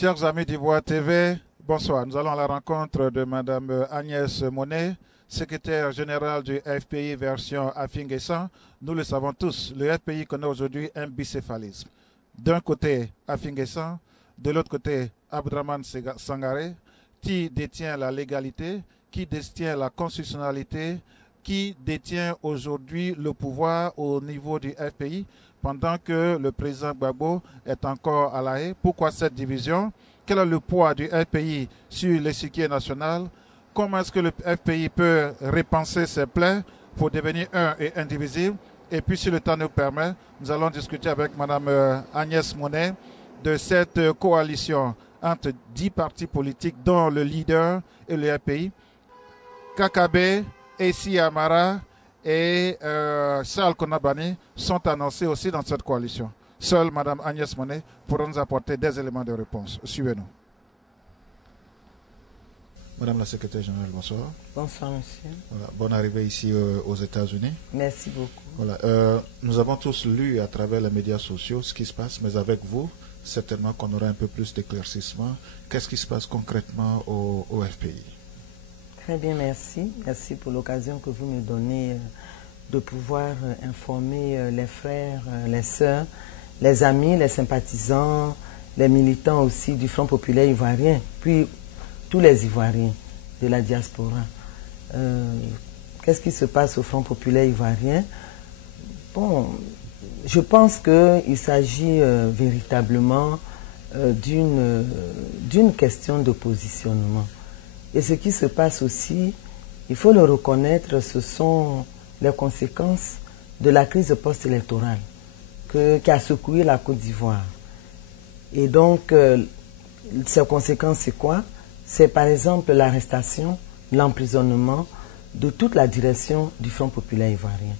Chers amis d'Ivoire TV, bonsoir. Nous allons à la rencontre de Madame Agnès Monet, secrétaire générale du FPI version Afinguessan. Nous le savons tous, le FPI connaît aujourd'hui un bicéphalisme. D'un côté, Afinguessan, de l'autre côté, Abdraman Sangaré, qui détient la légalité, qui détient la constitutionnalité, qui détient aujourd'hui le pouvoir au niveau du FPI, pendant que le président Gbagbo est encore à La Haye. Pourquoi cette division? Quel est le poids du FPI sur l'échiquier national? Comment est-ce que le FPI peut repenser ses plaies pour devenir un et indivisible? Et puis, si le temps nous permet, nous allons discuter avec Mme Agnès Monet de cette coalition entre 10 partis politiques, dont le leader et le FPI. Kakabe, Essi Amara et Charles Konabani sont annoncés aussi dans cette coalition. Seule Mme Agnès Monet pourra nous apporter des éléments de réponse. Suivez-nous. Madame la secrétaire générale, bonsoir. Bonsoir, monsieur. Voilà, bonne arrivée ici aux États-Unis. Merci beaucoup. Voilà, nous avons tous lu à travers les médias sociaux ce qui se passe, mais avec vous, certainement qu'on aura un peu plus d'éclaircissement. Qu'est-ce qui se passe concrètement au FPI? Très bien, merci. Merci pour l'occasion que vous me donnez de pouvoir informer les frères, les sœurs, les amis, les sympathisants, les militants aussi du Front populaire ivoirien, puis tous les Ivoiriens de la diaspora. Qu'est-ce qui se passe au Front populaire ivoirien? Bon, je pense qu'il s'agit véritablement d'une question de positionnement. Et ce qui se passe aussi, il faut le reconnaître, ce sont les conséquences de la crise post-électorale qui a secoué la Côte d'Ivoire. Et donc, ces conséquences, c'est quoi? C'est par exemple l'arrestation, l'emprisonnement de toute la direction du Front populaire ivoirien.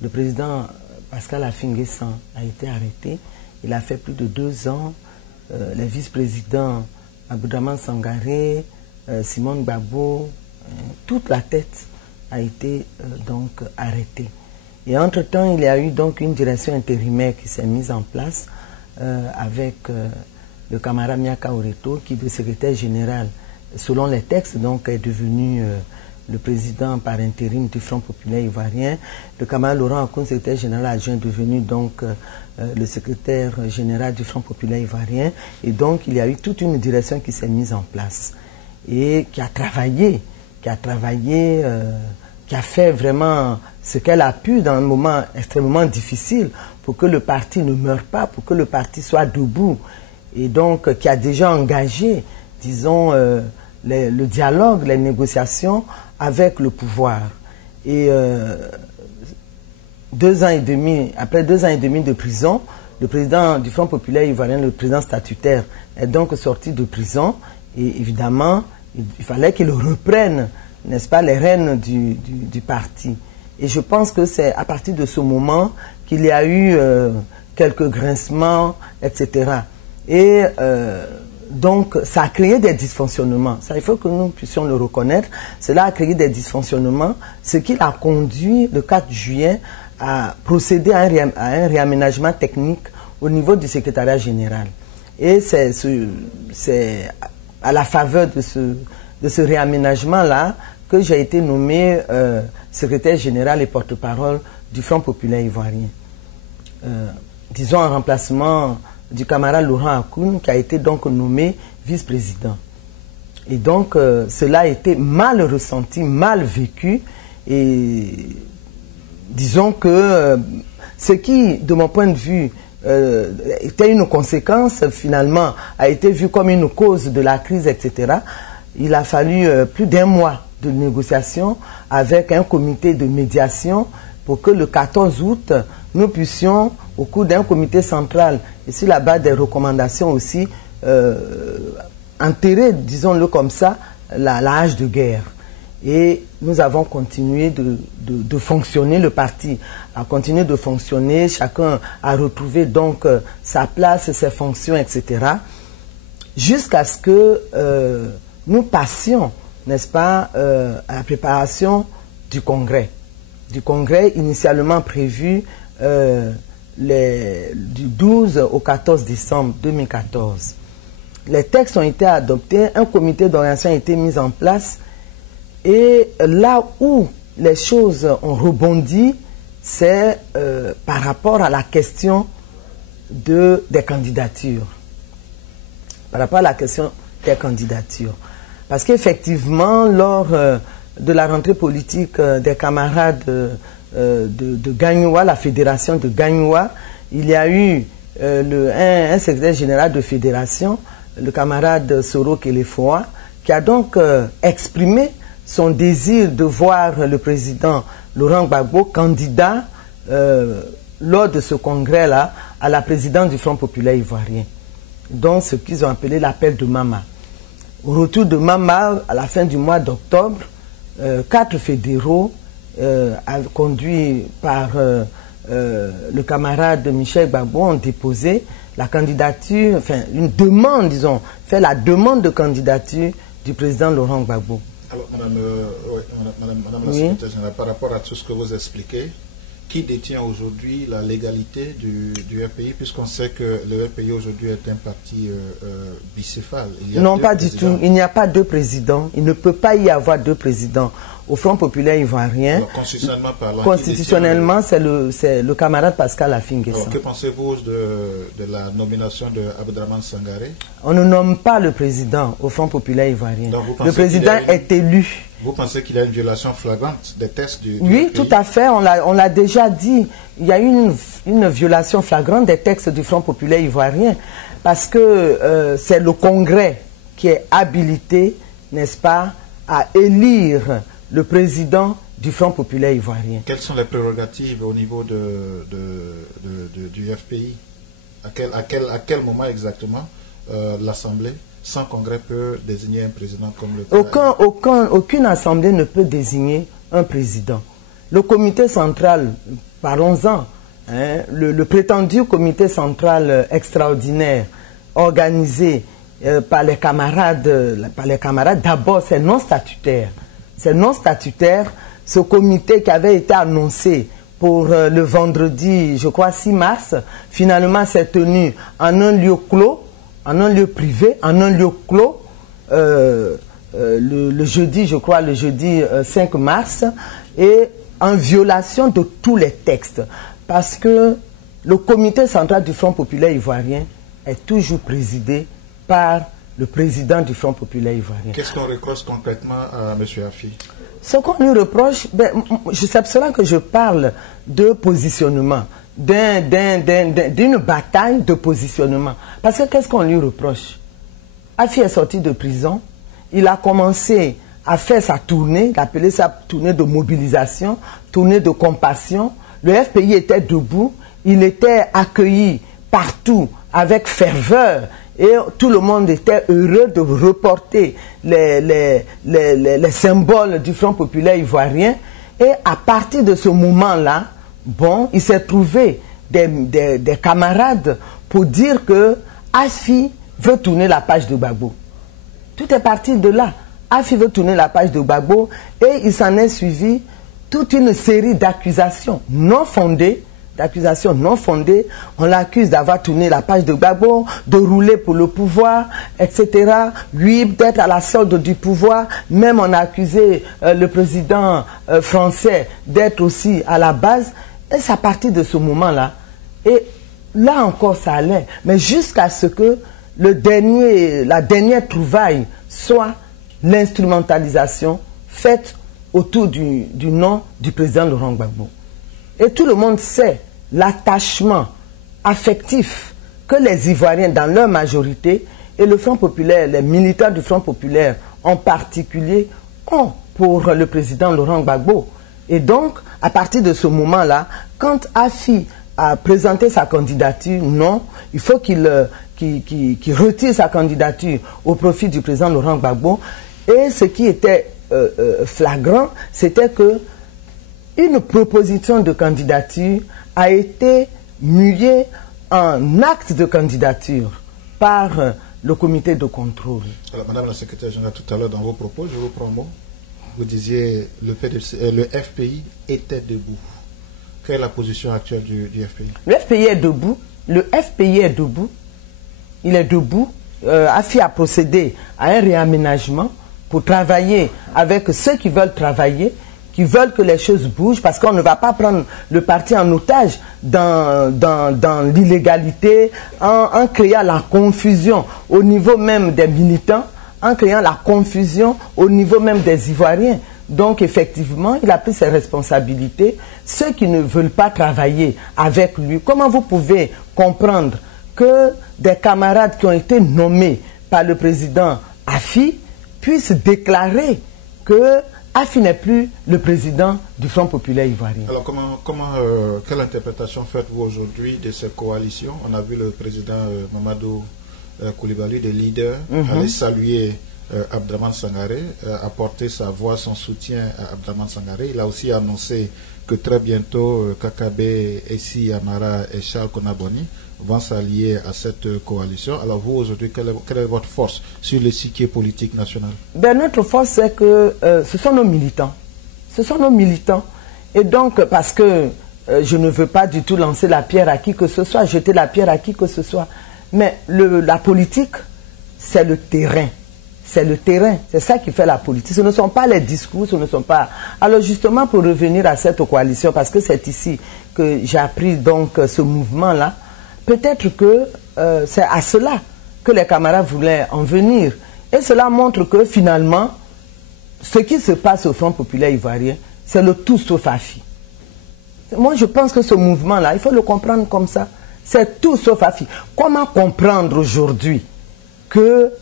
Le président Pascal Afinguessan a été arrêté. Il a fait plus de 2 ans. Les vice-présidents Abdraman Sangaré, Simone Gbagbo, toute la tête a été donc arrêtée. Et entre-temps, il y a eu donc une direction intérimaire qui s'est mise en place avec le camarade Miaka Oreto, qui est le secrétaire général, selon les textes, donc est devenu le président par intérim du Front populaire ivoirien. Le camarade Laurent Akoun, secrétaire général adjoint, devenu donc le secrétaire général du Front populaire ivoirien. Et donc, il y a eu toute une direction qui s'est mise en place et qui a travaillé, qui a fait vraiment ce qu'elle a pu dans un moment extrêmement difficile pour que le parti ne meure pas, pour que le parti soit debout, et donc qui a déjà engagé, disons, le dialogue, les négociations avec le pouvoir. Et après 2 ans et demi de prison, le président du Front populaire ivoirien, le président statutaire, est donc sorti de prison. Et évidemment, il fallait qu'il reprenne, n'est-ce pas, les rênes du parti. Et je pense que c'est à partir de ce moment qu'il y a eu quelques grincements, etc. Et donc, ça a créé des dysfonctionnements. Ça, il faut que nous puissions le reconnaître. Cela a créé des dysfonctionnements, ce qui a conduit, le 4 juillet, à procéder à un réaménagement technique au niveau du secrétariat général. Et c'est à la faveur de ce réaménagement-là que j'ai été nommé secrétaire général et porte-parole du Front populaire ivoirien. Disons en remplacement du camarade Laurent Akoun, qui a été donc nommé vice-président. Et donc, cela a été mal ressenti, mal vécu. Et disons que ce qui, de mon point de vue, était une conséquence, finalement, a été vu comme une cause de la crise, etc. Il a fallu plus d'1 mois de négociation avec un comité de médiation pour que le 14 août, nous puissions, au cours d'un comité central, et sur la base des recommandations aussi, enterrer, disons-le comme ça, la hache de guerre. Et nous avons continué de fonctionner, le parti a continué de fonctionner, chacun a retrouvé donc sa place, ses fonctions, etc. Jusqu'à ce que nous passions, n'est-ce pas, à la préparation du congrès. Du congrès initialement prévu du 12 au 14 décembre 2014. les textes ont été adoptés, un comité d'orientation a été mis en place. Et là où les choses ont rebondi, c'est par rapport à la question des candidatures. Par rapport à la question des candidatures. Parce qu'effectivement, lors de la rentrée politique des camarades de Gagnoua, la fédération de Gagnoua, il y a eu un secrétaire général de fédération, le camarade Soro Kelefoa, qui a donc exprimé son désir de voir le président Laurent Gbagbo candidat lors de ce congrès-là à la présidence du Front populaire ivoirien. Donc ce qu'ils ont appelé l'appel de Mama. Au retour de Mama, à la fin du mois d'octobre, 4 fédéraux conduits par le camarade Michel Gbagbo ont déposé la candidature, enfin une demande, disons, fait la demande de candidature du président Laurent Gbagbo. Alors, madame la secrétaire générale, par rapport à tout ce que vous expliquez, qui détient aujourd'hui la légalité du FPI, puisqu'on sait que le FPI aujourd'hui est un parti bicéphale? Non, pas du tout. Il n'y a pas 2 présidents. Il ne peut pas y avoir 2 présidents au Front populaire ivoirien. Alors, constitutionnellement parlant, constitutionnellement, c'est le camarade Pascal Affi-N'Guessan. Alors, que pensez-vous de la nomination de Abdraman Sangaré? On ne nomme pas le président au Front populaire ivoirien. Le président est élu. Vous pensez qu'il y a une violation flagrante des textes du Oui, FPI? tout à fait. On l'a déjà dit. Il y a une violation flagrante des textes du Front populaire ivoirien parce que c'est le Congrès qui est habilité, n'est-ce pas, à élire le président du Front populaire ivoirien. Quelles sont les prérogatives au niveau du FPI? À quel moment exactement l'Assemblée sans congrès peut désigner un président comme le Aucune assemblée ne peut désigner un président. Le comité central, parlons-en, hein, le prétendu comité central extraordinaire organisé par les camarades, d'abord c'est non statutaire. C'est non statutaire. Ce comité qui avait été annoncé pour le vendredi, je crois 6 mars, finalement s'est tenu en un lieu clos, en un lieu privé, en un lieu clos, le jeudi, je crois, le jeudi 5 mars, et en violation de tous les textes. Parce que le comité central du Front populaire ivoirien est toujours présidé par le président du Front populaire ivoirien. Qu'est-ce qu'on reproche concrètement à M. Affi? Ce qu'on lui reproche, c'est cela que je parle de positionnement, d'une bataille de positionnement. Parce que qu'est-ce qu'on lui reproche? Affi est sorti de prison, il a commencé à faire sa tournée, il appelait ça tournée de mobilisation, tournée de compassion. Le FPI était debout, il était accueilli partout avec ferveur. Et tout le monde était heureux de reporter les symboles du Front populaire ivoirien. Et à partir de ce moment-là, bon, il s'est trouvé des camarades pour dire que Affi veut tourner la page de Gbagbo. Tout est parti de là. Affi veut tourner la page de Gbagbo et il s'en est suivi toute une série d'accusations non fondées. On l'accuse d'avoir tourné la page de Gbagbo, de rouler pour le pouvoir, etc. Lui, d'être à la solde du pouvoir. Même on a accusé le président français d'être aussi à la base. Et c'est à partir de ce moment-là. Et là encore, ça allait. Mais jusqu'à ce que la dernière trouvaille soit l'instrumentalisation faite autour du nom du président Laurent Gbagbo. Et tout le monde sait l'attachement affectif que les Ivoiriens, dans leur majorité, et le Front populaire, les militants du Front populaire en particulier, ont pour le président Laurent Gbagbo. Et donc, à partir de ce moment-là, quand Affi a présenté sa candidature, non, il faut qu'il retire sa candidature au profit du président Laurent Gbagbo. Et ce qui était flagrant, c'était que une proposition de candidature a été muée en acte de candidature par le comité de contrôle. Alors, Madame la secrétaire générale, tout à l'heure dans vos propos, je vous prends un mot. Vous disiez le FPI était debout. Quelle est la position actuelle du FPI? Le FPI est debout. Le FPI est debout. Il est debout AFI a procédé à un réaménagement pour travailler avec ceux qui veulent travailler, qui veulent que les choses bougent, parce qu'on ne va pas prendre le parti en otage dans l'illégalité, en créant la confusion au niveau même des militants, en créant la confusion au niveau même des Ivoiriens. Donc effectivement, il a pris ses responsabilités. Ceux qui ne veulent pas travailler avec lui, comment vous pouvez comprendre que des camarades qui ont été nommés par le président AFI puissent déclarer que AFI n'est plus le président du Front populaire ivoirien? Alors quelle interprétation faites-vous aujourd'hui de ces coalitions? On a vu le président Mamadou Koulibaly, des leaders, aller saluer Abdraman Sangaré, apporter sa voix, son soutien à Abdraman Sangaré. Il a aussi annoncé que très bientôt Kakabe, Essi Amara et Charles Konaboni vont s'allier à cette coalition. Alors vous, aujourd'hui, quelle est votre force sur l'échiquier politique national? Notre force, c'est que ce sont nos militants. Ce sont nos militants. Et donc, parce que je ne veux pas du tout lancer la pierre à qui que ce soit, jeter la pierre à qui que ce soit. Mais la politique, c'est le terrain. C'est le terrain, c'est ça qui fait la politique. Ce ne sont pas les discours, ce ne sont pas... Alors justement, pour revenir à cette coalition, parce que c'est ici que j'ai appris donc ce mouvement-là, peut-être que c'est à cela que les camarades voulaient en venir. Et cela montre que finalement, ce qui se passe au Front populaire ivoirien, c'est le tout sauf AFI. Moi, je pense que ce mouvement-là, il faut le comprendre comme ça. C'est tout sauf AFI. Comment comprendre aujourd'hui que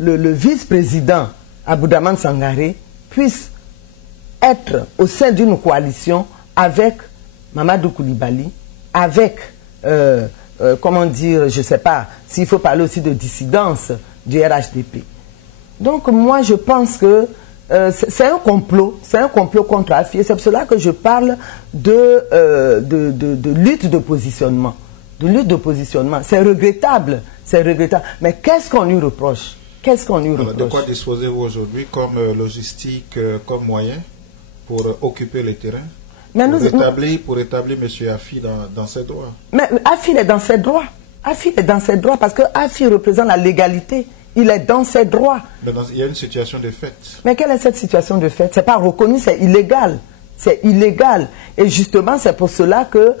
le vice-président Abdraman Sangaré puisse être au sein d'une coalition avec Mamadou Koulibaly, avec, comment dire, je ne sais pas, s'il faut parler aussi de dissidence du RHDP. Donc moi je pense que c'est un complot contre AFI, et c'est pour cela que je parle de lutte de positionnement. C'est regrettable, mais qu'est-ce qu'on lui reproche? De quoi disposez-vous aujourd'hui comme logistique, comme moyen pour occuper le terrain, pour établir M. Afi dans ses droits? Mais Afi est dans ses droits. Afi est dans ses droits parce que Afi représente la légalité. Il est dans ses droits. Mais il y a une situation de fait. Mais quelle est cette situation de fait? Ce n'est pas reconnu, c'est illégal. C'est illégal. Et justement, c'est pour cela que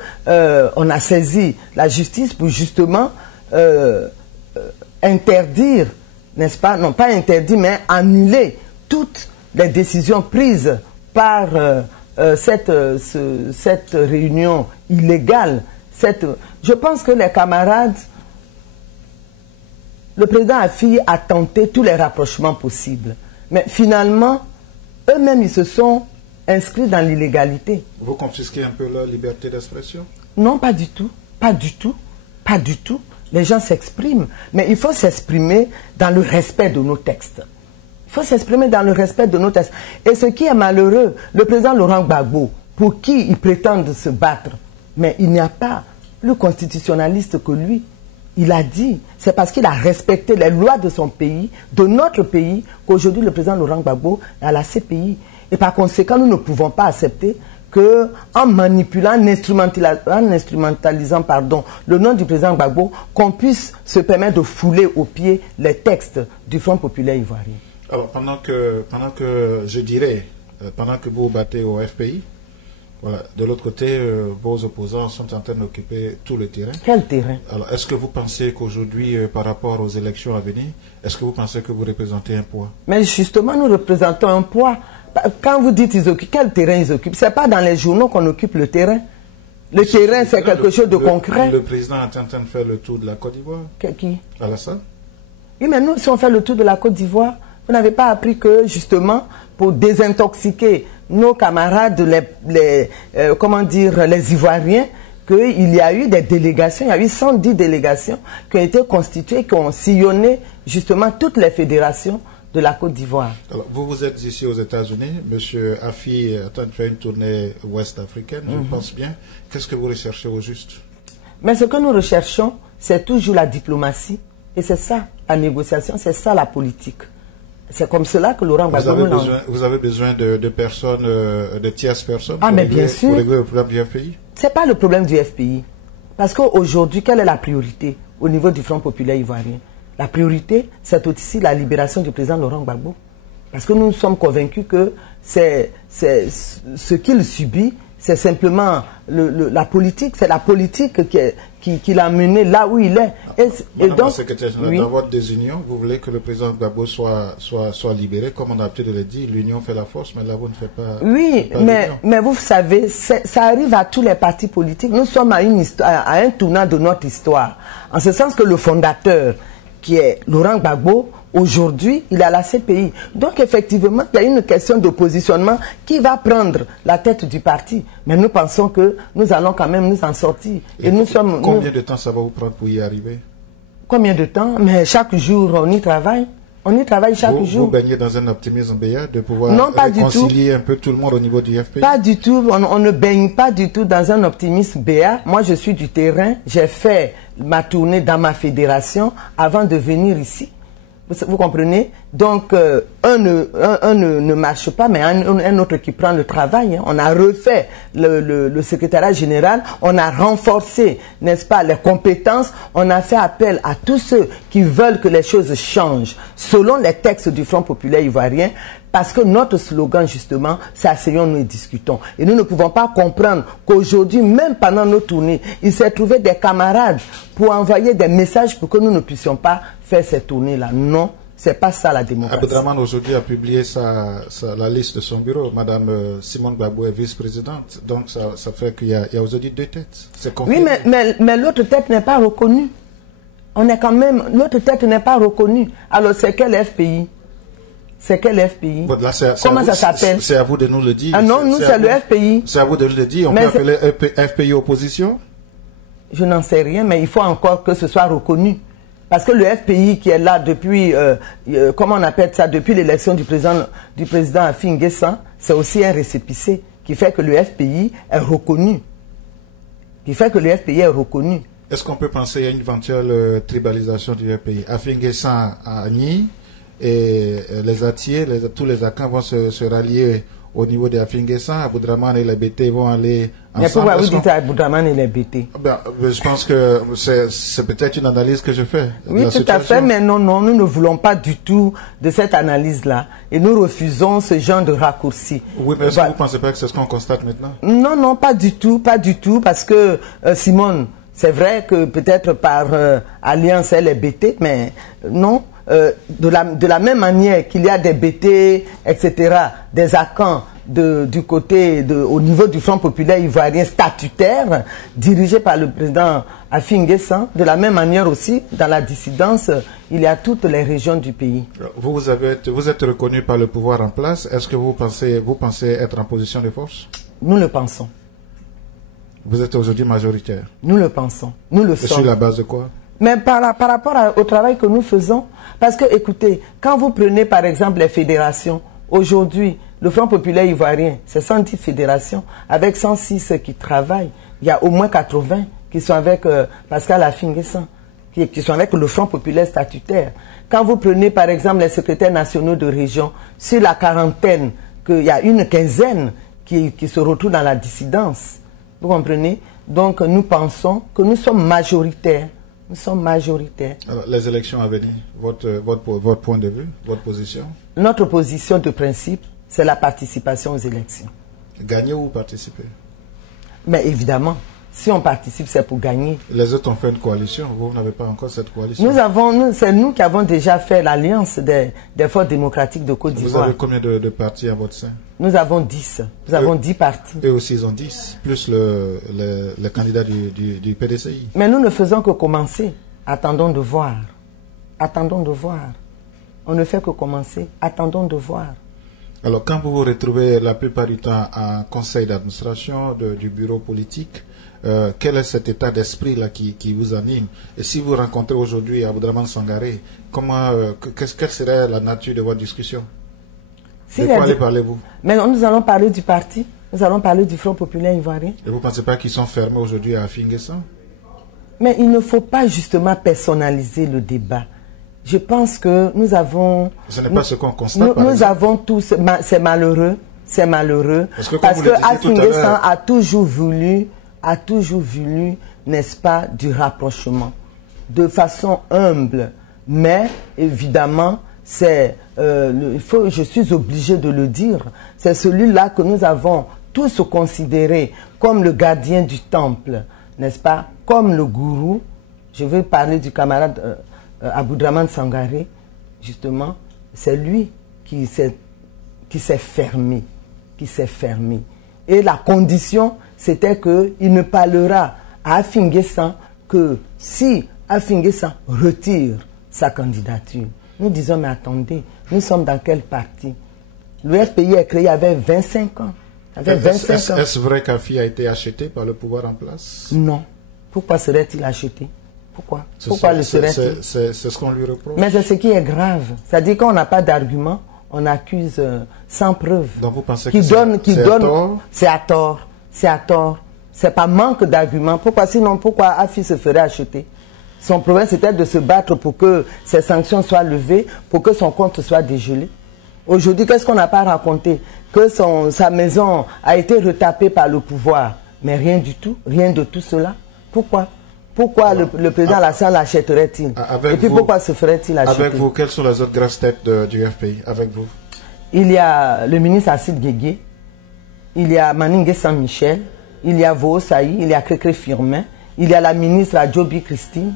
on a saisi la justice pour justement interdire, n'est-ce pas? Non, pas interdire, mais annuler toutes les décisions prises par cette réunion illégale. Je pense que les camarades, le président Afi a tenté tous les rapprochements possibles. Mais finalement, eux-mêmes, ils se sont inscrits dans l'illégalité. Vous confisquez un peu leur liberté d'expression? Non, pas du tout. Pas du tout. Pas du tout. Les gens s'expriment. Mais il faut s'exprimer dans le respect de nos textes. Il faut s'exprimer dans le respect de nos textes. Et ce qui est malheureux, le président Laurent Gbagbo, pour qui ils prétendent se battre, mais il n'y a pas plus constitutionnaliste que lui. Il a dit, c'est parce qu'il a respecté les lois de son pays, de notre pays, qu'aujourd'hui le président Laurent Gbagbo est à la CPI. Et par conséquent, nous ne pouvons pas accepter qu'en manipulant, en instrumentalisant le nom du président Gbagbo, qu'on puisse se permettre de fouler aux pieds les textes du Front populaire ivoirien. Alors, pendant que vous vous battez au FPI, voilà, de l'autre côté, vos opposants sont en train d'occuper tout le terrain. Quel terrain? Alors, est-ce que vous pensez qu'aujourd'hui, par rapport aux élections à venir, est-ce que vous pensez que vous représentez un poids? Mais justement, nous représentons un poids. Quand vous dites ils occupent, quel terrain ils occupent? Ce n'est pas dans les journaux qu'on occupe le terrain. Le terrain, c'est quelque chose de concret. Le président est en train de faire le tour de la Côte d'Ivoire. Qui? Alassane? Oui, mais nous, si on fait le tour de la Côte d'Ivoire, vous n'avez pas appris que, justement, pour désintoxiquer nos camarades, les Ivoiriens, qu'il y a eu des délégations, il y a eu 110 délégations qui ont été constituées, qui ont sillonné, justement, toutes les fédérations de la Côte d'Ivoire. Alors, vous êtes ici aux États-Unis, M. Afi est en train de faire une tournée ouest-africaine, je pense bien. Qu'est-ce que vous recherchez au juste? Mais ce que nous recherchons, c'est toujours la diplomatie. Et c'est ça, la négociation, c'est ça la politique. C'est comme cela que Laurent Gbagbo... Vous avez besoin de personnes, de tierces personnes mais bien sûr. Pour régler le problème du FPI? Ce n'est pas le problème du FPI. Parce qu'aujourd'hui, quelle est la priorité? au niveau du Front populaire ivoirien. La priorité, c'est aussi la libération du président Laurent Gbagbo. Parce que nous sommes convaincus que c'est ce qu'il subit, c'est simplement la politique, c'est la politique qui l'a mené là où il est. Et donc, secrétaire général, oui, dans votre désunion, vous voulez que le président Gbagbo soit libéré, comme on a l'habitude de le dire, l'union fait la force, mais là vous ne faites pas. Oui, mais vous savez, ça arrive à tous les partis politiques. Nous sommes à un tournant de notre histoire. En ce sens que le fondateur, qui est Laurent Gbagbo, aujourd'hui, il est à la CPI. Donc, effectivement, il y a une question de positionnement qui va prendre la tête du parti. Mais nous pensons que nous allons quand même nous en sortir. Et nous sommes, combien de temps ça va vous prendre pour y arriver? Combien de temps? Mais chaque jour, on y travaille. On y travaille chaque jour. Vous baignez dans un optimisme béat de pouvoir réconcilier un peu tout le monde au niveau du FPI? Pas du tout. On ne baigne pas du tout dans un optimisme béat. Moi, je suis du terrain. J'ai fait ma tournée dans ma fédération avant de venir ici. Vous comprenez? Donc, un ne marche pas, mais un autre qui prend le travail. Hein. On a refait le secrétariat général, on a renforcé, n'est-ce pas, les compétences, on a fait appel à tous ceux qui veulent que les choses changent, selon les textes du Front populaire ivoirien, parce que notre slogan, justement, c'est asseyons-nous et discutons. Et nous ne pouvons pas comprendre qu'aujourd'hui, même pendant nos tournées, il s'est trouvé des camarades pour envoyer des messages pour que nous ne puissions pas faire ces tournées-là. Non, c'est pas ça la démocratie. Abdraman aujourd'hui a publié la liste de son bureau. Madame Simone Gbagbo est vice-présidente. Donc ça fait qu'il y a aujourd'hui deux têtes. Oui, mais l'autre tête n'est pas reconnue. On est quand même... L'autre tête n'est pas reconnue. Alors c'est quel FPI? C'est quel FPI? Là, comment ça s'appelle? C'est à vous de nous le dire. Ah non, nous c'est le FPI. C'est à vous de nous le dire. On peut appeler FPI opposition? Je n'en sais rien, mais il faut encore que ce soit reconnu. Parce que le FPI qui est là depuis, comment on appelle ça, depuis l'élection du président Affi N'Guessan, c'est aussi un récépissé qui fait que le FPI est reconnu. Est-ce qu'on peut penser à une éventuelle tribalisation du FPI? Affi N'Guessan à Nîmes et les Atiers, tous les Akans vont se rallier au niveau des Affi N'Guessan. Abdraman et les BT vont aller ensemble. Mais pourquoi vous dites Abdraman et les BT? Je pense que c'est peut-être une analyse que je fais. Oui, tout à fait, mais non, nous ne voulons pas du tout de cette analyse-là. Et nous refusons ce genre de raccourci. Oui, mais est-ce que vous ne pensez pas que c'est ce qu'on constate maintenant? Non, pas du tout, parce que Simone, c'est vrai que peut-être par alliance elle est BT, mais non. De la même manière qu'il y a des BT, etc., des Akans du côté, au niveau du Front populaire ivoirien statutaire, dirigé par le président Affi N'Guessan, de la même manière aussi, dans la dissidence, il y a toutes les régions du pays. Vous êtes reconnu par le pouvoir en place. Est-ce que vous pensez être en position de force? Nous le pensons. Vous êtes aujourd'hui majoritaire? Nous le pensons. Nous le sommes. Sur la base de quoi? Mais par rapport au travail que nous faisons, parce que, écoutez, quand vous prenez par exemple les fédérations, aujourd'hui, le Front populaire ivoirien, c'est 110 fédérations, avec 106 qui travaillent. Il y a au moins 80 qui sont avec Pascal Affi N'Guessan, qui sont avec le Front populaire statutaire. Quand vous prenez par exemple les secrétaires nationaux de région, sur la quarantaine, il y a une quinzaine qui se retrouvent dans la dissidence. Vous comprenez? Donc nous pensons que nous sommes majoritaires. Nous sommes majoritaires. Alors, les élections à venir, votre point de vue, votre position? Notre position de principe, c'est la participation aux élections. Gagner ou participer? Mais évidemment, si on participe, c'est pour gagner. Les autres ont fait une coalition, vous n'avez pas encore cette coalition? C'est nous qui avons déjà fait l'alliance des forces démocratiques de Côte d'Ivoire. Vous avez combien de partis à votre sein? Nous avons 10. Nous avons 10 partis. Eux aussi, ils ont 10, plus le candidat du PDCI. Mais nous ne faisons que commencer. Attendons de voir. Attendons de voir. On ne fait que commencer. Attendons de voir. Alors, quand vous vous retrouvez la plupart du temps en conseil d'administration du bureau politique, quel est cet état d'esprit-là qui vous anime? Et si vous rencontrez aujourd'hui Abdraman Sangaré, quelle serait la nature de votre discussion? De quoi parlez-vous? Mais nous allons parler du parti, nous allons parler du Front populaire ivoirien. Et vous ne pensez pas qu'ils sont fermés aujourd'hui à Affi N'Guessan? Mais il ne faut pas justement personnaliser le débat. Je pense que nous avons... Ce n'est pas ce qu'on constate. Nous avons tous... C'est malheureux. Parce que Affi N'Guessan a toujours voulu, n'est-ce pas, du rapprochement. de façon humble, mais évidemment, je suis obligé de le dire, c'est celui-là que nous avons tous considéré comme le gardien du temple, n'est-ce pas, comme le gourou. Je veux parler du camarade Aboudraman Sangaré, justement, c'est lui qui s'est fermé, Et la condition, c'était qu'il ne parlera à Afinguessan que si Afinguessan retire sa candidature. Nous disons, mais attendez, nous sommes dans quel parti? Le FPI est créé avec 25 ans. Est-ce vrai qu'Afi a été acheté par le pouvoir en place? Non. Pourquoi serait-il acheté? Pourquoi le serait-il? C'est ce qu'on lui reproche. Mais c'est ce qui est grave. C'est-à-dire qu'on n'a pas d'argument, on accuse sans preuve. Donc vous pensez que c'est à tort? C'est à tort. C'est pas manque d'arguments. Pourquoi Afi se ferait acheter? Son problème, c'était de se battre pour que ces sanctions soient levées, pour que son compte soit dégelé. Aujourd'hui, qu'est-ce qu'on n'a pas raconté? Que sa maison a été retapée par le pouvoir. Mais rien du tout, rien de tout cela. Pourquoi le président Alassane l'achèterait-il? Et puis pourquoi se ferait-il acheter? Avec vous, quelles sont les autres grosses têtes du FPI? Avec vous? Il y a le ministre Assid Guégué, il y a Maningé Saint-Michel, il y a Voo Saï, il y a Crécré Firmin, il y a la ministre Adjobi Christine,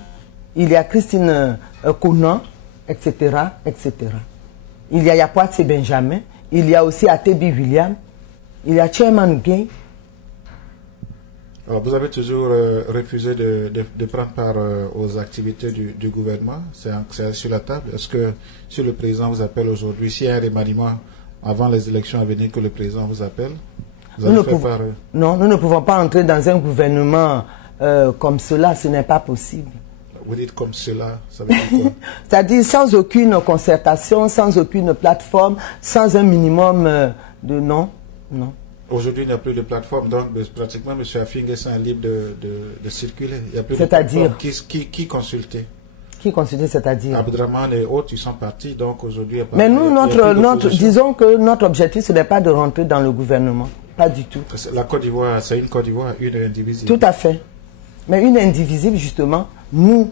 il y a Christine Kounan, etc., etc. Il y a Yapoati Benjamin, il y a aussi Atebi William, il y a Chairman Gay. Alors, vous avez toujours refusé de prendre part aux activités du gouvernement. C'est sur la table. Est-ce que si le président vous appelle aujourd'hui, s'il y a un remaniement avant les élections à venir que le président vous appelle, vous allez faire part... Non, nous ne pouvons pas entrer dans un gouvernement comme cela, ce n'est pas possible. Vous dites comme cela, ça veut dire quoi? C'est-à-dire sans aucune concertation, sans aucune plateforme, sans un minimum de non. Aujourd'hui, il n'y a plus de plateforme, donc pratiquement M. Afinguessan est libre de circuler. Il n'y a plus c'est-à-dire de plateforme. Qui consulter? Qui consulter, c'est-à-dire Abdraman et autres, ils sont partis, donc aujourd'hui... Mais nous, disons que notre objectif, ce n'est pas de rentrer dans le gouvernement. Pas du tout. La Côte d'Ivoire, c'est une Côte d'Ivoire, une indivisible. Tout à fait. Mais une indivisible, justement, nous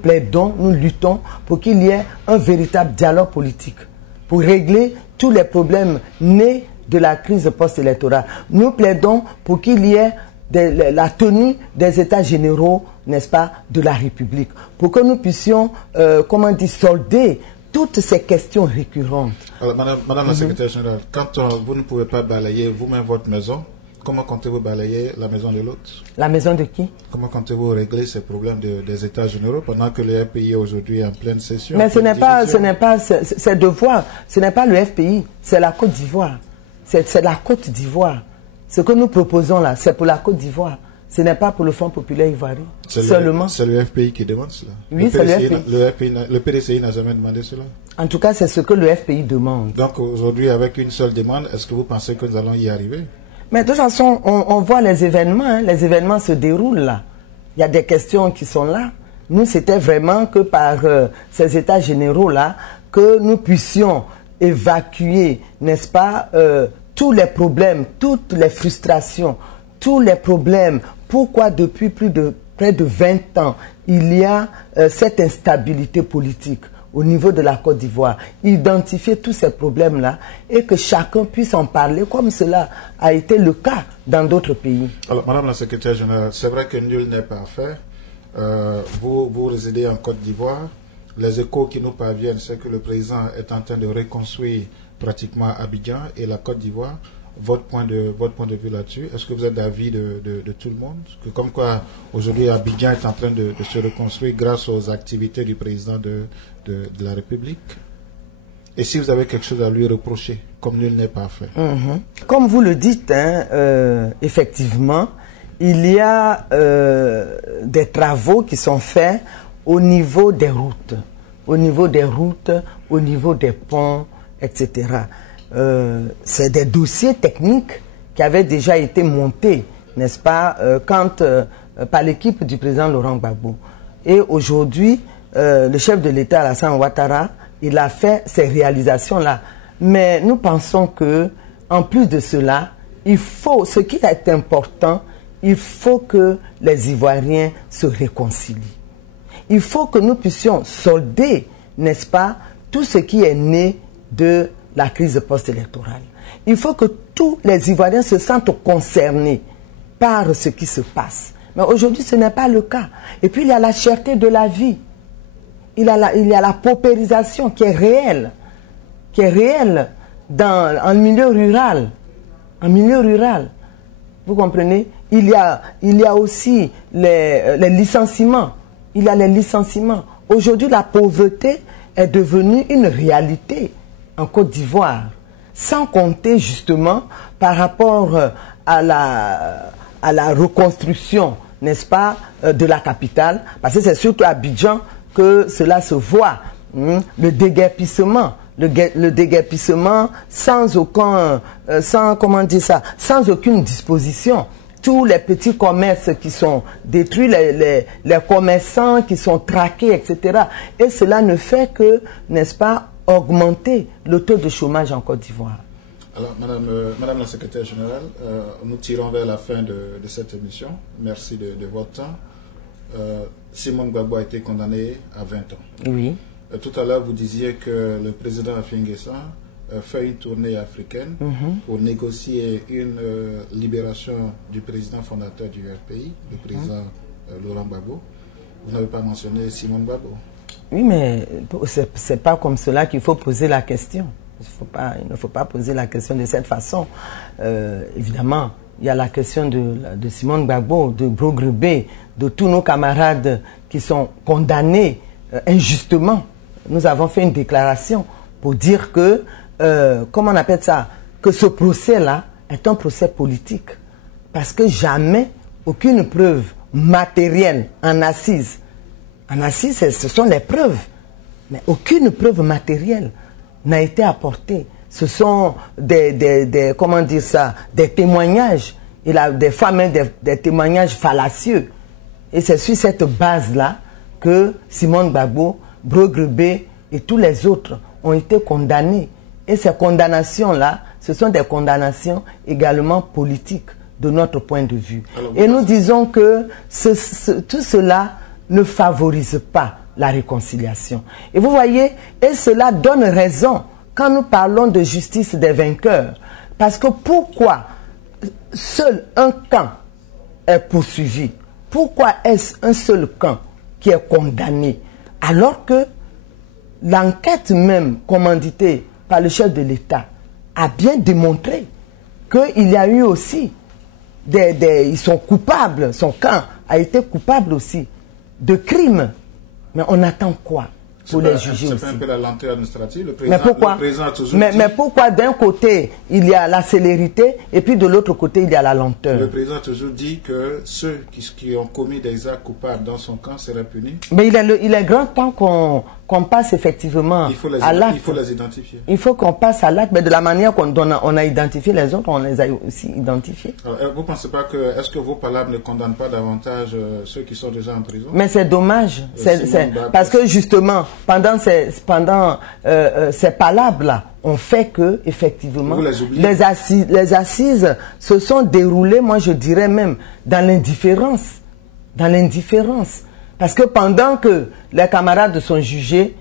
plaidons, nous luttons pour qu'il y ait un véritable dialogue politique, pour régler tous les problèmes nés de la crise post-électorale. Nous plaidons pour qu'il y ait la tenue des états généraux, n'est-ce pas, de la République, pour que nous puissions, solder toutes ces questions récurrentes. Alors, Madame la secrétaire générale, quand vous ne pouvez pas balayer vous-même votre maison, comment comptez-vous balayer la maison de l'autre? La maison de qui? Comment comptez-vous régler ces problèmes des États généraux pendant que le FPI est aujourd'hui en pleine session? Mais ce n'est pas c'est devoir. Ce n'est pas le FPI, c'est la Côte d'Ivoire. C'est la Côte d'Ivoire. Ce que nous proposons là, c'est pour la Côte d'Ivoire. Ce n'est pas pour le Fonds populaire ivoirien. Seulement. C'est le FPI qui demande cela. Oui, c'est le FPI. Le PDCI n'a jamais demandé cela. En tout cas, c'est ce que le FPI demande. Donc aujourd'hui, avec une seule demande, est-ce que vous pensez que nous allons y arriver? Mais de toute façon, on voit les événements. Hein. Les événements se déroulent là. Il y a des questions qui sont là. Nous, c'était vraiment que par ces états généraux-là, que nous puissions évacuer, n'est-ce pas, tous les problèmes, toutes les frustrations, tous les problèmes. Pourquoi depuis près de 20 ans, il y a cette instabilité politique au niveau de la Côte d'Ivoire, identifier tous ces problèmes-là et que chacun puisse en parler comme cela a été le cas dans d'autres pays. Alors, Madame la secrétaire générale, c'est vrai que nul n'est parfait. Vous résidez en Côte d'Ivoire. Les échos qui nous parviennent, c'est que le président est en train de reconstruire pratiquement Abidjan et la Côte d'Ivoire. Votre point de vue là-dessus, est-ce que vous êtes d'avis de tout le monde? Que comme quoi, aujourd'hui, Abidjan est en train de se reconstruire grâce aux activités du président de la République? Et si vous avez quelque chose à lui reprocher, comme nul n'est parfait? Comme vous le dites, hein, effectivement, il y a des travaux qui sont faits au niveau des routes, au niveau des ponts, etc. C'est des dossiers techniques qui avaient déjà été montés, n'est-ce pas, par l'équipe du président Laurent Gbagbo. Et aujourd'hui, le chef de l'État, Alassane Ouattara, il a fait ces réalisations-là. Mais nous pensons que, en plus de cela, ce qui est important, il faut que les Ivoiriens se réconcilient. il faut que nous puissions solder, n'est-ce pas, tout ce qui est né de la crise post-électorale. Il faut que tous les Ivoiriens se sentent concernés par ce qui se passe. Mais aujourd'hui, ce n'est pas le cas. Et puis, il y a la cherté de la vie. Il y a la paupérisation qui est réelle en milieu rural. En milieu rural. Vous comprenez? Il y a aussi les licenciements. Il y a les licenciements. Aujourd'hui, la pauvreté est devenue une réalité en Côte d'Ivoire. Sans compter justement par rapport à la reconstruction, n'est-ce pas, de la capitale. Parce que c'est surtout à Abidjan que cela se voit. Le déguerpissement. Le déguerpissement sans aucune disposition. Tous les petits commerces qui sont détruits, les commerçants qui sont traqués, etc. Et cela ne fait que, n'est-ce pas, augmenter le taux de chômage en Côte d'Ivoire. Alors, Madame la Secrétaire Générale, nous tirons vers la fin de cette émission. Merci de votre temps. Simone Gbagbo a été condamné à 20 ans. Oui. Tout à l'heure, vous disiez que le président Afin N'Guessan fait une tournée africaine pour négocier une libération du président fondateur du RPI, le président Laurent Gbagbo. Vous n'avez pas mentionné Simone Gbagbo. Oui, mais c'est pas comme cela qu'il faut poser la question. Il ne faut pas poser la question de cette façon. Évidemment, il y a la question de Simone Gbagbo, de Brogrebe, de tous nos camarades qui sont condamnés injustement. Nous avons fait une déclaration pour dire que, comment on appelle ça, que ce procès-là est un procès politique. Parce que jamais, aucune preuve matérielle en assise. En assise, ce sont les preuves. Mais aucune preuve matérielle n'a été apportée. Ce sont comment dire ça, des témoignages. Des fois même des témoignages fallacieux. Et c'est sur cette base-là que Simone Gbagbo, Brogrebe et tous les autres ont été condamnés. Et ces condamnations-là, ce sont des condamnations également politiques de notre point de vue. Et nous disons que tout cela ne favorise pas la réconciliation. Et vous voyez, et cela donne raison quand nous parlons de justice des vainqueurs. Parce que pourquoi seul un camp est poursuivi? Pourquoi est-ce un seul camp qui est condamné? Alors que l'enquête même commanditée par le chef de l'État a bien démontré qu'il y a eu aussi ils sont coupables, son camp a été coupable aussi de crimes. Mais on attend quoi pour les juger aussi? C'est un peu la lenteur administrative. Le président, mais pourquoi? Le président a toujours mais pourquoi d'un côté il y a la célérité et puis de l'autre côté il y a la lenteur? Le président a toujours dit que ceux qui ont commis des actes coupables dans son camp seraient punis. Mais il est grand temps qu'on passe effectivement à l'acte. Il faut les identifier. Il faut qu'on passe à l'acte, mais de la manière dont on a identifié les autres, on les a aussi identifiés. Alors, vous ne pensez pas que, est-ce que vos palabres ne condamnent pas davantage ceux qui sont déjà en prison? Mais c'est dommage, parce que justement, pendant ces palabres-là, on fait que, effectivement, les assises se sont déroulées, moi je dirais même, dans l'indifférence. Dans l'indifférence. Parce que pendant que les camarades sont jugés,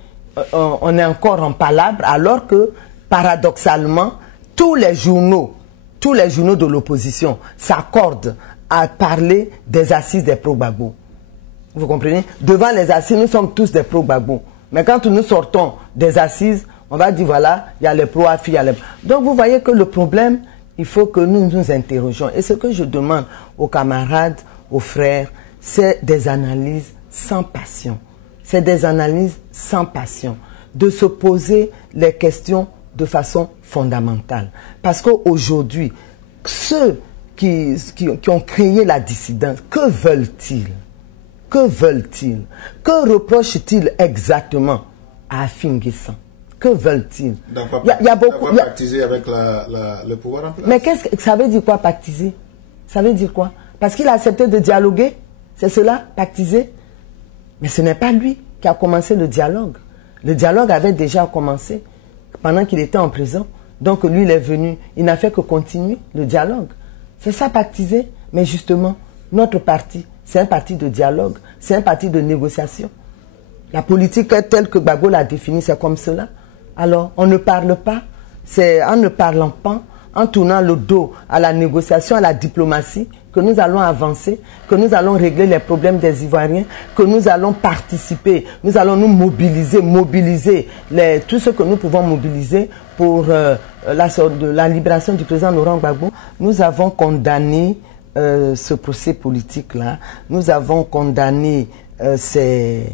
on est encore en palabres, alors que, paradoxalement, tous les journaux de l'opposition s'accordent à parler des assises des pro-Gbagbo. Vous comprenez? Devant les assises, nous sommes tous des pro-Gbagbo. Mais quand nous sortons des assises, on va dire voilà, il y a les pro-Afi, il y a les... Donc vous voyez que le problème, il faut que nous nous interrogions. Et ce que je demande aux camarades, aux frères, c'est des analyses sans passion. C'est des analyses sans passion. De se poser les questions de façon fondamentale. Parce qu'aujourd'hui, ceux qui ont créé la dissidence, que veulent-ils? Que veulent-ils? Que reprochent-ils exactement à Afin N'Guessan? Que veulent-ils? Il y a beaucoup pactiser avec le pouvoir en place. Mais qu'est-ce que ça veut dire quoi, pactiser? Ça veut dire quoi? Parce qu'il a accepté de dialoguer? C'est cela, pactiser? Mais ce n'est pas lui qui a commencé le dialogue. Le dialogue avait déjà commencé pendant qu'il était en prison. Donc lui, il est venu, il n'a fait que continuer le dialogue. C'est ça, pactiser? Mais justement, notre parti, c'est un parti de dialogue, c'est un parti de négociation. La politique telle que Gbagbo l'a définie, c'est comme cela. Alors, on ne parle pas, c'est en ne parlant pas, en tournant le dos à la négociation, à la diplomatie, que nous allons avancer, que nous allons régler les problèmes des Ivoiriens, que nous allons participer, nous allons nous mobiliser tout ce que nous pouvons mobiliser pour la libération du président Laurent Gbagbo. Nous avons condamné ce procès politique-là, nous avons condamné ces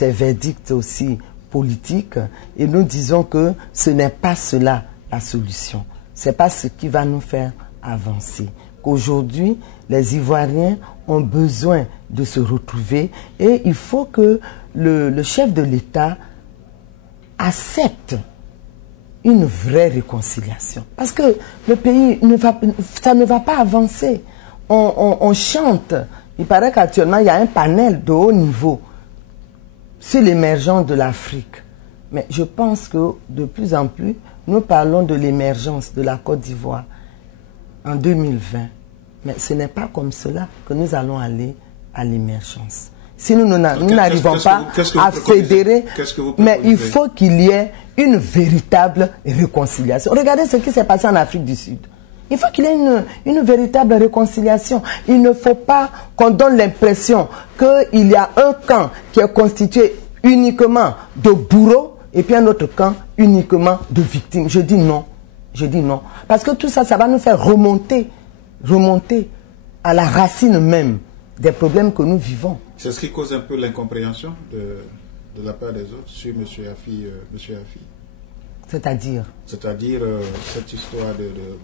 verdicts aussi politiques, et nous disons que ce n'est pas cela la solution. Ce n'est pas ce qui va nous faire avancer. Qu'aujourd'hui, les Ivoiriens ont besoin de se retrouver et il faut que le chef de l'État accepte une vraie réconciliation. Parce que le pays, ça ne va pas avancer. On chante. Il paraît qu'actuellement, il y a un panel de haut niveau sur l'émergence de l'Afrique. Mais je pense que de plus en plus, nous parlons de l'émergence de la Côte d'Ivoire en 2020. Mais ce n'est pas comme cela que nous allons aller à l'émergence. Si nous n'arrivons pas à fédérer, mais il faut qu'il y ait une véritable réconciliation. Regardez ce qui s'est passé en Afrique du Sud. Il faut qu'il y ait une véritable réconciliation. Il ne faut pas qu'on donne l'impression qu'il y a un camp qui est constitué uniquement de bourreaux et puis un autre camp uniquement de victimes. Je dis non. Je dis non. Parce que tout ça, ça va nous faire remonter à la racine même des problèmes que nous vivons. C'est ce qui cause un peu l'incompréhension de la part des autres sur M. Affi. C'est-à-dire cette histoire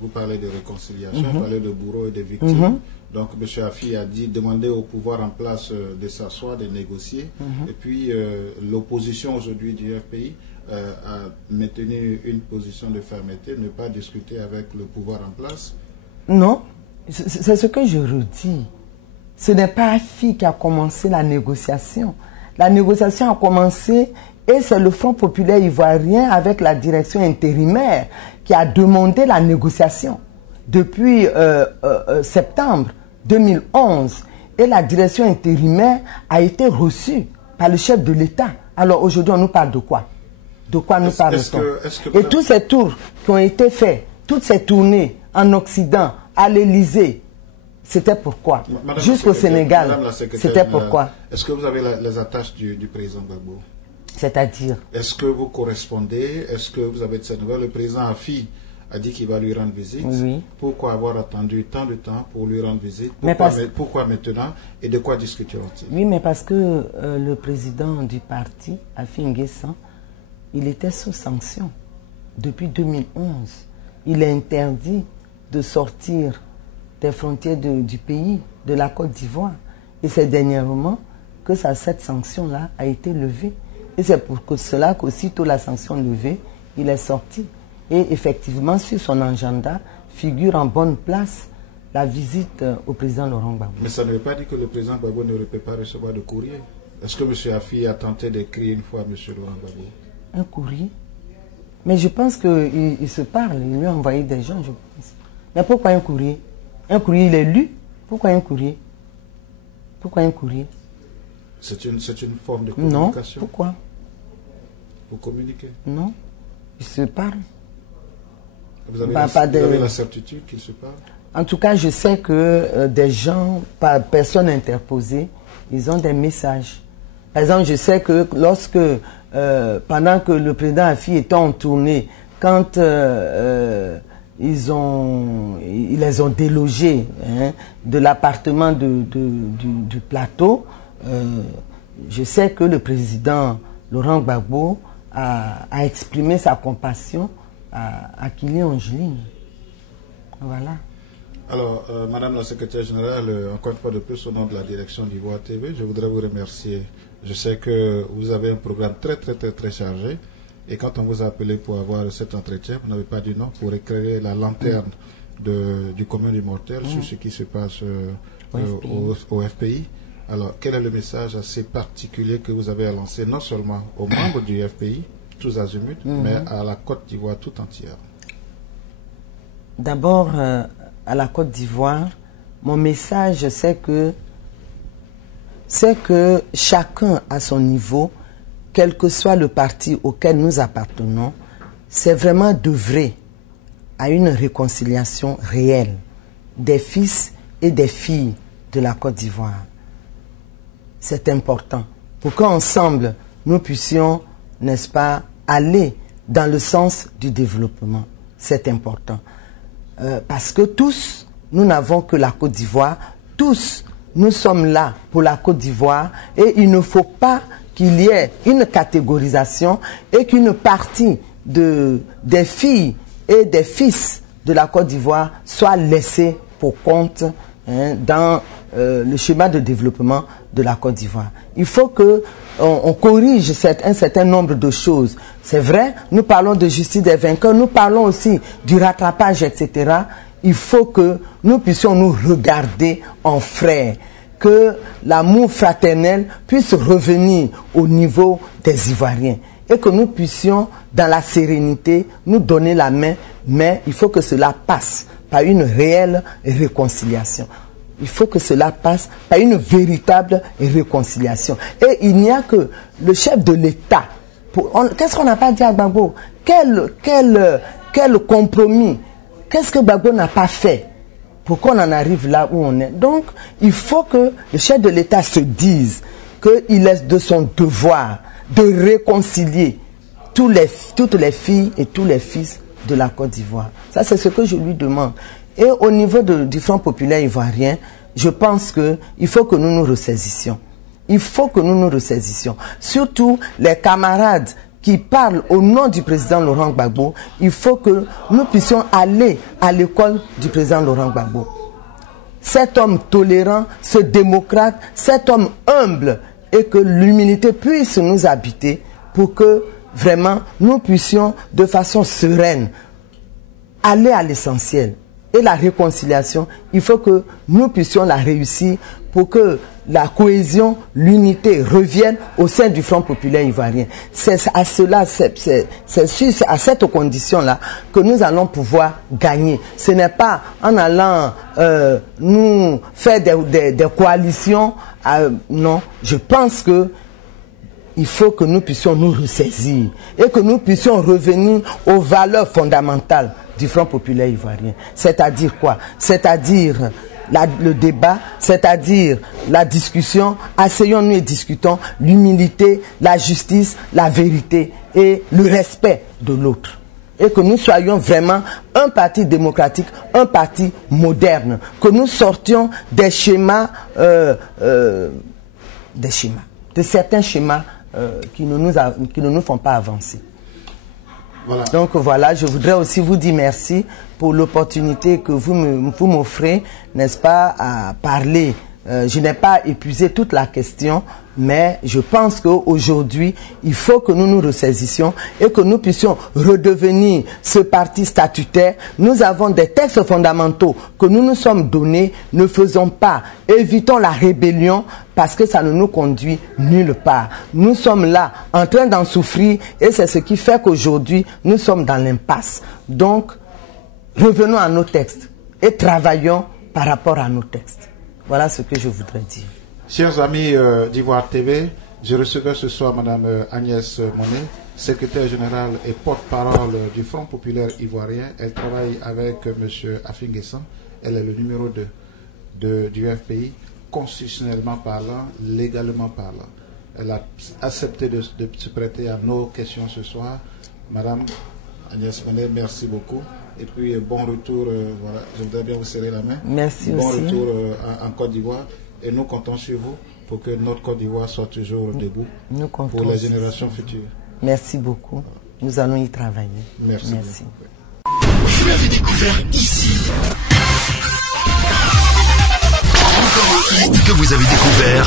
vous parlez de réconciliation, vous parlez de bourreaux et de victimes. Donc M. Affi a demandé au pouvoir en place de s'asseoir, de négocier. Et puis l'opposition aujourd'hui du FPI a maintenu une position de fermeté, ne pas discuter avec le pouvoir en place. Non, c'est ce que je redis. Ce n'est pas Affi qui a commencé la négociation. La négociation a commencé et c'est le Front populaire ivoirien avec la direction intérimaire qui a demandé la négociation depuis septembre 2011. Et la direction intérimaire a été reçue par le chef de l'État. Alors aujourd'hui, on nous parle de quoi? De quoi nous parle-t-on? Et tous ces tours qui ont été faits, toutes ces tournées en Occident, à l'Élysée, c'était pourquoi? Jusqu'au Sénégal, c'était pourquoi? Est-ce que vous avez les attaches du président Gbagbo? C'est-à-dire? Est-ce que vous correspondez? Est-ce que vous avez de ces nouvelles? Le président Affi a dit qu'il va lui rendre visite. Oui. Pourquoi avoir attendu tant de temps pour lui rendre visite? Pourquoi maintenant? Et de quoi discutera-t-il? Oui, mais parce que le président du parti, Affi N'Guessan, il était sous sanction depuis 2011. Il est interdit de sortir des frontières du pays, de la Côte d'Ivoire. Et c'est dernièrement que cette sanction-là a été levée. Et c'est pour cela qu'aussitôt la sanction levée, il est sorti. Et effectivement, sur son agenda, figure en bonne place la visite au président Laurent Gbagbo. Mais ça ne veut pas dire que le président Gbagbo ne peut pas recevoir de courrier. Est-ce que M. Affi a tenté d'écrire une fois à M. Laurent Gbagbo? Un courrier? Mais je pense qu'il se parle, il lui a envoyé des gens, je pense. Mais pourquoi un courrier? Un courrier, il est lu. Pourquoi un courrier? Pourquoi un courrier? C'est une forme de communication. Non, pourquoi? Pour communiquer? Non, ils se parlent. Vous avez la certitude qu'ils se parlent? En tout cas, je sais que des gens, par personne interposée, ils ont des messages. Par exemple, je sais que lorsque, pendant que le président Affi était en tournée, quand ils les ont délogés de l'appartement du plateau, je sais que le président Laurent Gbagbo a exprimé sa compassion à Kili Angeline. Voilà. Alors, Madame la Secrétaire Générale, encore une fois de plus au nom de la direction d'Ivoire TV, je voudrais vous remercier. Je sais que vous avez un programme très chargé. Et quand on vous a appelé pour avoir cet entretien, vous n'avez pas dit non pour éclairer la lanterne du commun des mortels sur ce qui se passe au FPI. Alors, quel est le message assez particulier que vous avez à lancer, non seulement aux membres du FPI, tous azimuts, mais à la Côte d'Ivoire tout entière? D'abord, à la Côte d'Ivoire, mon message, c'est que c'est que chacun à son niveau, quel que soit le parti auquel nous appartenons, c'est vraiment d'œuvrer à une réconciliation réelle des fils et des filles de la Côte d'Ivoire. C'est important pour qu'ensemble nous puissions, n'est-ce pas, aller dans le sens du développement. C'est important. Parce que tous, nous n'avons que la Côte d'Ivoire, tous, nous sommes là pour la Côte d'Ivoire et il ne faut pas qu'il y ait une catégorisation et qu'une partie des filles et des fils de la Côte d'Ivoire soit laissée pour compte dans le schéma de développement de la Côte d'Ivoire. Il faut qu'on corrige un certain nombre de choses. C'est vrai, nous parlons de justice des vainqueurs, nous parlons aussi du rattrapage, etc. Il faut que nous puissions nous regarder en frères, que l'amour fraternel puisse revenir au niveau des Ivoiriens et que nous puissions, dans la sérénité, nous donner la main, mais il faut que cela passe par une réelle réconciliation. Il faut que cela passe par une véritable réconciliation. Et il n'y a que le chef de l'État. Qu'est-ce qu'on n'a pas dit à Gbagbo? Quel compromis? Qu'est-ce que Gbagbo n'a pas fait pour qu'on en arrive là où on est? Donc, il faut que le chef de l'État se dise qu'il est de son devoir de réconcilier toutes les filles et tous les fils de la Côte d'Ivoire. Ça, c'est ce que je lui demande. Et au niveau du Front populaire ivoirien, je pense qu'il faut que nous nous ressaisissions. Il faut que nous nous ressaisissions. Surtout les camarades qui parlent au nom du président Laurent Gbagbo, il faut que nous puissions aller à l'école du président Laurent Gbagbo. Cet homme tolérant, ce démocrate, cet homme humble, et que l'humilité puisse nous habiter pour que vraiment nous puissions de façon sereine aller à l'essentiel. Et la réconciliation, il faut que nous puissions la réussir pour que la cohésion, l'unité reviennent au sein du Front populaire ivoirien. C'est à cela, c'est à cette condition-là que nous allons pouvoir gagner. Ce n'est pas en allant nous faire des coalitions. Non, je pense que il faut que nous puissions nous ressaisir et que nous puissions revenir aux valeurs fondamentales du Front populaire ivoirien. C'est-à-dire quoi? C'est-à-dire le débat, c'est-à-dire la discussion. Asseyons-nous et discutons l'humilité, la justice, la vérité et le respect de l'autre. Et que nous soyons vraiment un parti démocratique, un parti moderne. Que nous sortions des schémas, de certains schémas qui ne nous font pas avancer. Voilà. Donc voilà, je voudrais aussi vous dire merci pour l'opportunité que vous m'offrez, n'est-ce pas, à parler. Je n'ai pas épuisé toute la question, mais je pense qu'aujourd'hui, il faut que nous nous ressaisissions et que nous puissions redevenir ce parti statutaire. Nous avons des textes fondamentaux que nous nous sommes donnés. Ne faisons pas, évitons la rébellion parce que ça ne nous conduit nulle part. Nous sommes là en train d'en souffrir et c'est ce qui fait qu'aujourd'hui, nous sommes dans l'impasse. Donc, revenons à nos textes et travaillons par rapport à nos textes. Voilà ce que je voudrais dire. Chers amis d'Ivoire TV, je recevais ce soir Mme Agnès Monet, secrétaire générale et porte-parole du Front populaire ivoirien. Elle travaille avec M. Afing Guessan. Elle est le numéro 2 du FPI, constitutionnellement parlant, légalement parlant. Elle a accepté de se prêter à nos questions ce soir. Mme Agnès Monet, merci beaucoup. Et puis, bon retour, voilà, je voudrais bien vous serrer la main. Merci bon aussi. Bon retour en Côte d'Ivoire. Et nous comptons sur vous pour que notre Côte d'Ivoire soit toujours debout pour les générations futures. Merci beaucoup. Nous allons y travailler. Merci. Vous l'avez découvert ici. Encore un hit que vous avez découvert.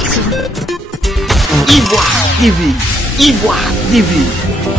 Ivoire TV. Ivoire TV.